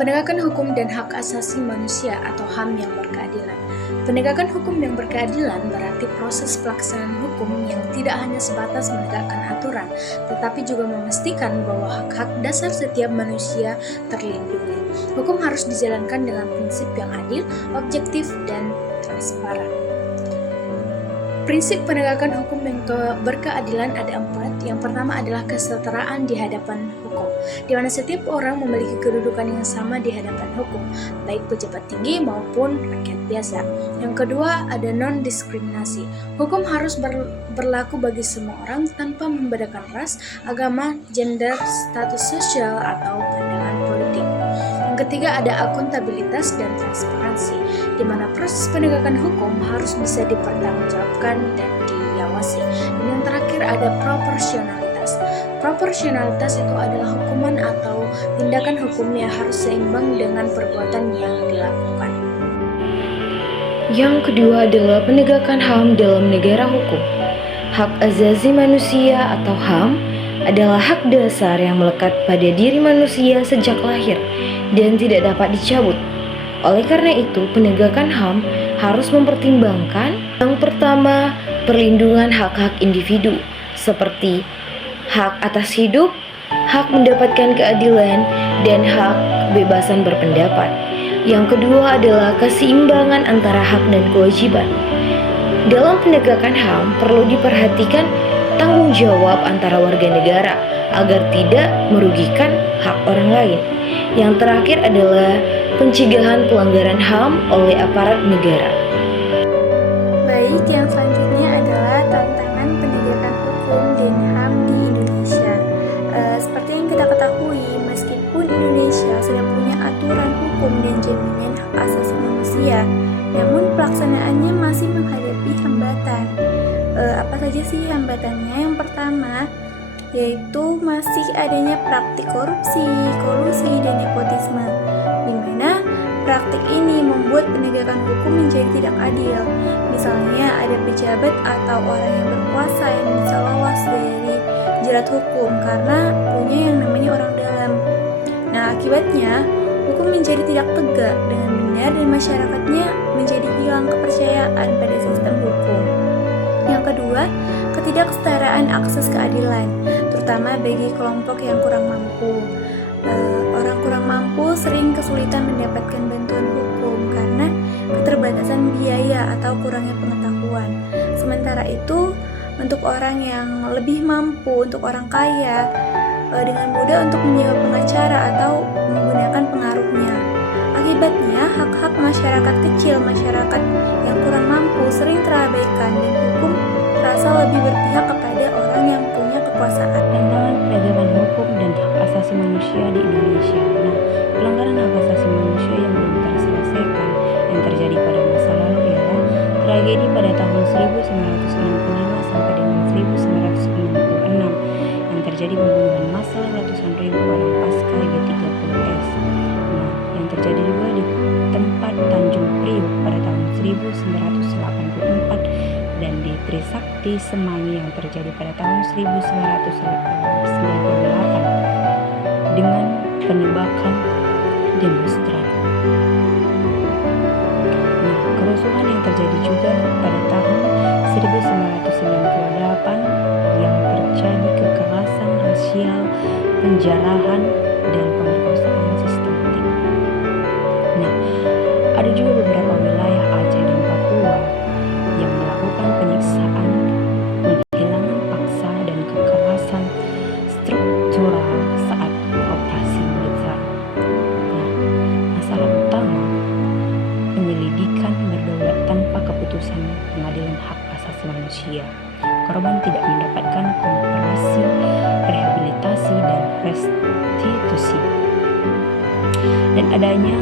Penegakan hukum dan hak asasi manusia atau HAM yang berkeadilan. Penegakan hukum yang berkeadilan berarti proses pelaksanaan hukum yang tidak hanya sebatas menegakkan aturan, tetapi juga memastikan bahwa hak-hak dasar setiap manusia terlindungi. Hukum harus dijalankan dengan prinsip yang adil, objektif, dan transparan. Prinsip penegakan hukum yang berkeadilan ada 4. Yang pertama adalah kesetaraan di hadapan hukum, di mana setiap orang memiliki kedudukan yang sama di hadapan hukum, baik pejabat tinggi maupun rakyat biasa. Yang kedua ada non-diskriminasi. Hukum harus berlaku bagi semua orang tanpa membedakan ras, agama, gender, status sosial, atau pandangan politik. Yang ketiga ada akuntabilitas dan transparansi, di mana proses penegakan hukum harus bisa dipertanggungjawabkan dan diawasi. Dan yang terakhir ada proporsionalitas. Proporsionalitas itu adalah hukuman atau tindakan hukum yang harus seimbang dengan perbuatan yang dilakukan. Yang kedua adalah penegakan HAM dalam negara hukum. Hak asasi manusia atau HAM adalah hak dasar yang melekat pada diri manusia sejak lahir dan tidak dapat dicabut. Oleh karena itu, penegakan HAM harus mempertimbangkan yang pertama, perlindungan hak-hak individu seperti hak atas hidup, hak mendapatkan keadilan, dan hak kebebasan berpendapat. Yang kedua adalah keseimbangan antara hak dan kewajiban. Dalam penegakan HAM perlu diperhatikan tanggung jawab antara warga negara agar tidak merugikan hak orang lain. Yang terakhir adalah pencegahan pelanggaran HAM oleh aparat negara. Baik, yang selanjutnya adalah tantangan penegakan hukum dan HAM di Indonesia. Seperti yang kita ketahui, meskipun Indonesia sudah punya aturan hukum dan jaminan hak asasi manusia, namun pelaksanaannya masih menghadapi hambatan. Apa saja sih hambatannya? Yang pertama, yaitu masih adanya praktik korupsi, kolusi, dan nepotisme, di mana praktik ini membuat penegakan hukum menjadi tidak adil. Misalnya ada pejabat atau orang yang berkuasa yang bisa lolos dari jerat hukum karena punya yang namanya orang dalam. Nah, akibatnya hukum menjadi tidak tegak dengan benar dan masyarakatnya menjadi hilang kepercayaan pada sistem hukum. Yang kedua, ketidaksetaraan akses keadilan, terutama bagi kelompok yang kurang mampu. Orang kurang mampu sering kesulitan mendapatkan bantuan hukum karena keterbatasan biaya atau kurangnya pengetahuan. Sementara itu, untuk orang yang lebih mampu, untuk orang kaya, dengan mudah untuk menyewa pengacara atau menggunakan pengaruhnya. Akibatnya, hak-hak masyarakat kecil, masyarakat yang kurang mampu sering terabaikan dan hukum terasa lebih berpihak kepada orang yang punya kekuasaan. Tantangan penegakan hukum dan hak asasi manusia di Indonesia. Nah, pelanggaran hak asasi manusia yang belum terselesaikan yang terjadi pada masa lalu ialah tragedi pada tahun 1965 sampai dengan 1966 yang terjadi pembunuhan massal ratusan ribu orang pasca G30S. Nah, yang terjadi juga di tempat Tanjung Priok pada tahun 1984 dan di Trisakti Semanggi yang terjadi pada tahun 1998 dengan penembakan demonstran. Nah, kerusuhan yang terjadi juga pada tahun 1998 yang terjadi kekerasan rasial, penjarahan, dan pemerkosaan sistematik. Nah, ada juga beberapa wilayah Aceh dan Papua yang melakukan penyiksaan, penghilangan paksa, dan kekerasan struktural saat operasi militer. Nah, masalah utama penyelidikan berdaulat tanpa keputusan pengadilan hak asasi manusia. Korban tidak mendapatkan komparasi, rehabilitasi, dan restitusi. Dan adanya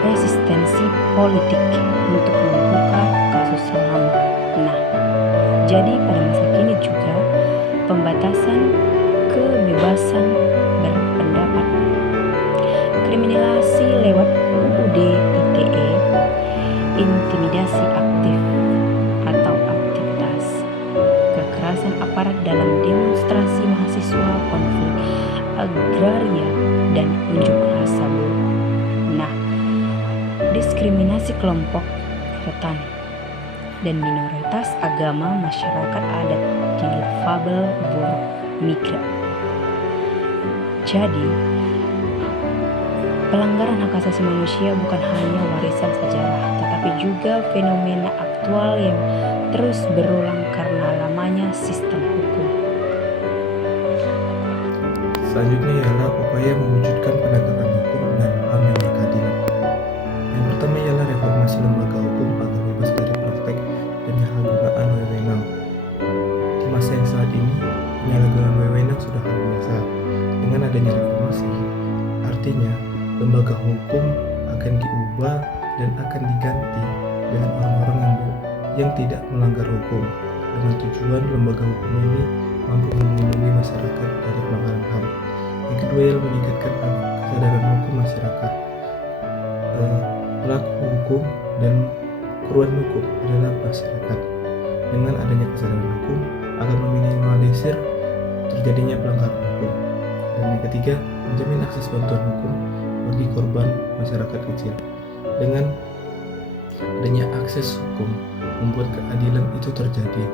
resistensi politik untuk membuka kasus yang lama. Nah, jadi pada masa kini juga pembatasan kebebasan berpendapat, kriminalisasi lewat UUD ITE, intimidasi aktif atau aktivitas, kekerasan aparat dalam demonstrasi mahasiswa, konflik agraria, dan unjuk rasa buruh. Nah, diskriminasi kelompok rentan dan minoritas agama masyarakat adat difabel buruh migran. Jadi, pelanggaran hak asasi manusia bukan hanya warisan sejarah, tetapi juga fenomena aktual yang terus berulang karena lamanya sistem hukum. Selanjutnya ialah upaya mewujudkan penegakan hukum dan HAM yang berkeadilan. Yang pertama ialah reformasi lembaga hukum agar bebas dari praktek penyalahgunaan wewenang. Di masa yang saat ini, penyalahgunaan wewenang sudah hal biasa. Dengan adanya reformasi, artinya lembaga hukum akan diubah dan akan diganti dengan orang-orang yang tidak melanggar hukum, dengan tujuan lembaga hukum ini mampu melindungi masyarakat dari pelanggaran HAM. Yang kedua ialah meningkatkan kesadaran hukum masyarakat. Pelaku hukum dan korban hukum adalah masyarakat. Dengan adanya kesadaran hukum akan meminimalisir terjadinya pelanggaran hukum. Dan yang ketiga, menjamin akses bantuan hukum bagi korban masyarakat kecil. Dengan adanya akses hukum membuat keadilan itu terjadi.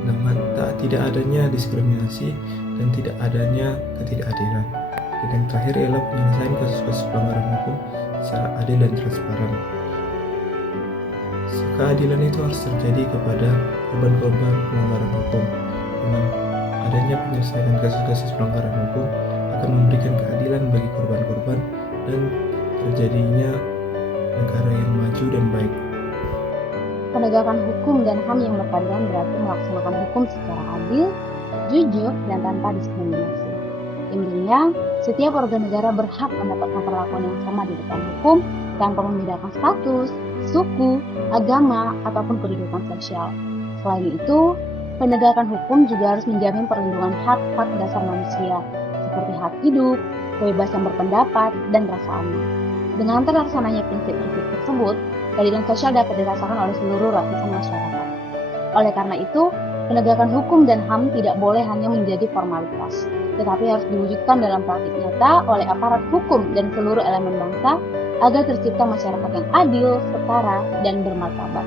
Dengan tidak adanya diskriminasi dan tidak adanya ketidakadilan. Dan yang terakhir ialah penyelesaian kasus-kasus pelanggaran hukum secara adil dan transparan. Keadilan itu harus terjadi kepada korban-korban pelanggaran hukum. Dengan adanya penyelesaian kasus-kasus pelanggaran hukum akan memberikan keadilan bagi korban-korban dan terjadinya negara yang maju dan baik. Penegakan hukum dan HAM yang berkeadilan berarti melaksanakan hukum secara adil, jujur, dan tanpa diskriminasi. Intinya, setiap warga negara berhak mendapatkan perlakuan yang sama di depan hukum tanpa membedakan status, suku, agama, ataupun kedudukan sosial. Selain itu, penegakan hukum juga harus menjamin perlindungan hak-hak dasar manusia, seperti hak hidup, kebebasan berpendapat, dan rasa aman. Dengan terlaksananya prinsip-prinsip tersebut, keadilan sosial dapat dirasakan oleh seluruh lapisan masyarakat. Oleh karena itu, penegakan hukum dan HAM tidak boleh hanya menjadi formalitas, tetapi harus diwujudkan dalam praktik nyata oleh aparat hukum dan seluruh elemen bangsa agar tercipta masyarakat yang adil, setara, dan bermartabat.